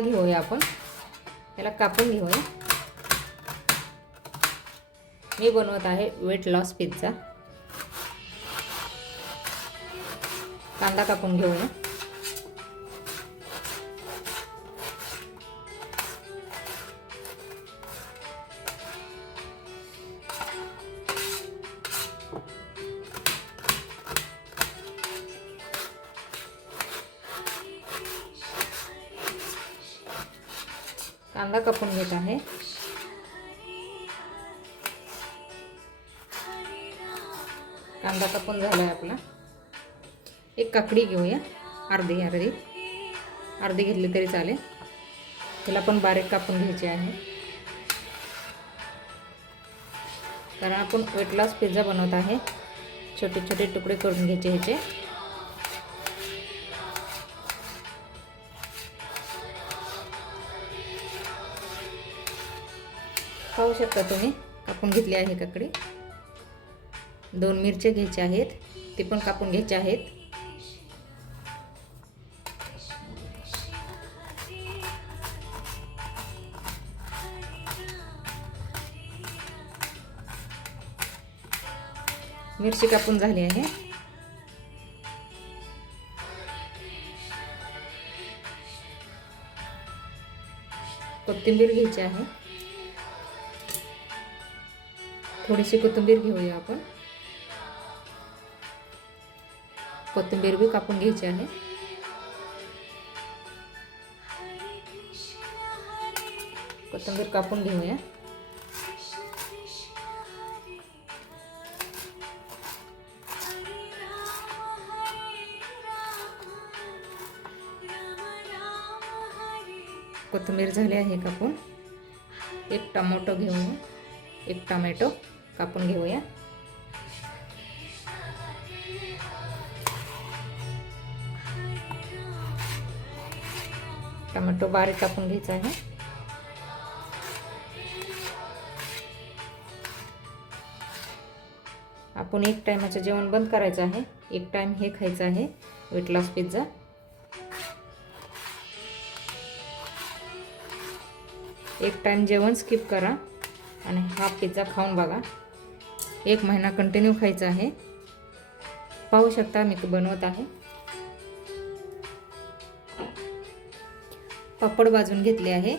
घेऊया आपण, याला कापून घेऊया. मी बनवत आहे वेट लॉस पिझ्झा. कांदा कापून घेऊया. कांदा कापून घेत आहे. कांदा कापून झाला आहे आपला. एक काकडी घेऊया, अर्धी घेतली तरी चालेल. त्याला पण बारीक कापून घ्यायचे आहे, कारण आपण वेट लॉस पिझ्झा बनवत आहे. छोटे छोटे तुकडे करून घ्यायचे ह्याचे. पाहू शकता तुम्ही, कापून घेतली आहे काकडी. 2 मिरच्या घ्यायच्या आहेत, ते पण कापून घ्यायचे आहेत. मिरची कापून झाली आहे. कोथिंबीर घ्यायची आहे. थोडीशी कोथिंबीर घेऊया आपण. कोथिंबीर भी कापून घ्यायची आहे. कोथिंबीर कापून घेऊया. कोथिंबीर झाली आहे कापून. एक टोमॅटो घेऊया. एक टोमॅटो कापून घेऊया. टोमॅटो बारीक कापून घ्यायचा आहे. आपण एक टाइमाचं जेवण बंद करायचं आहे. एक टाइम हे खायचं आहे, वेट लॉस पिझ्झा. एक टाइम जेवण स्किप करा आणि हा पिझ्झा खाऊन बघा. 1 महिना कंटिन्यू खायचा आहे. पाहू शकता मी बनवत आहे. पापड भाजून घेतले आहे.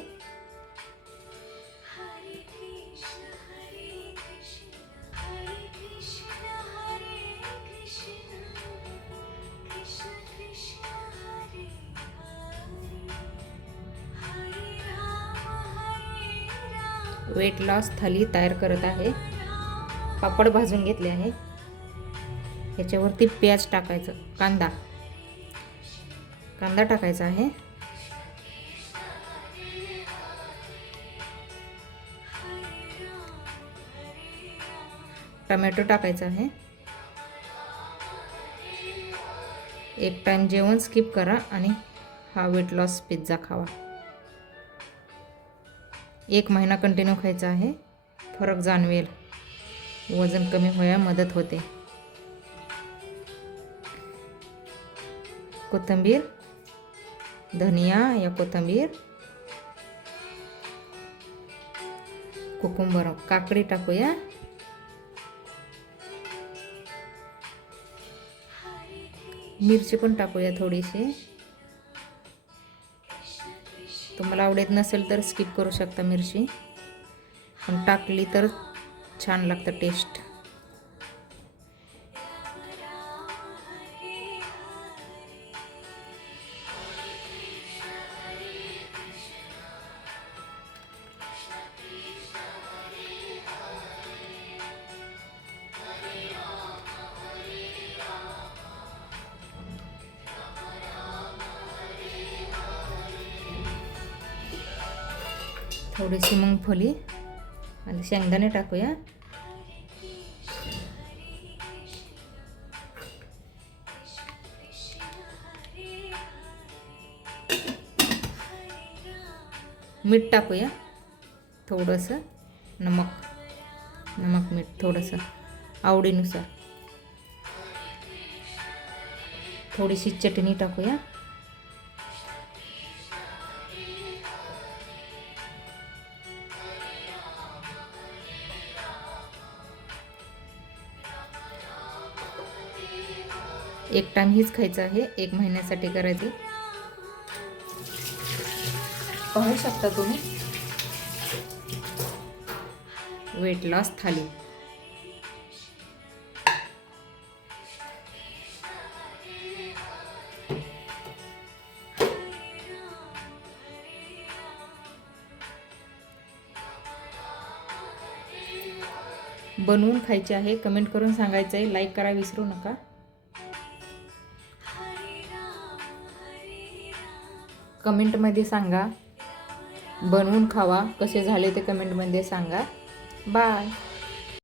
वेट लॉस थाली तयार करत आहे. पापड भाजून घेतले आहे. याच्यावरती प्याज टाकायचं, कांदा टाकायचा आहे. टोमॅटो टाकायचा आहे. एक टाइम जेवण स्किप करा आणि हा वेट लॉस पिझ्झा खावा. 1 महिना कंटिन्यू खायचा आहे. फरक जाणवेल, वजन कमी व्हायला मदत होते. कोथिंबीर, धनिया या कोथिंबीर, कुकुंबर, काकडी टाकूया. मिरची पण टाकूया थोडीशी. तुम्हाला आवडत नसेल तर स्किप करू शकता मिरची, पण टाकली तर छान लागतं टेस्ट. थोडीशी मूंगफली आणि शेंगदाणे टाकूया. मीठ टाकूया. थोडंसं नमक मीठ थोडंसं आवडीनुसार. थोडीशी चटणी टाकूया. एक टाइम हीच खायचं आहे, 1 महिन्यासाठी करायची. पाहू शकता तुम्ही वेट लॉस थाली. बनवून खायचे आहे, कमेंट करून सांगायचं आहे, लाईक करा विसरू नका. कमेंटमध्ये सांगा, बनवून खावा, कसे झाले ते कमेंटमध्ये सांगा. बाय.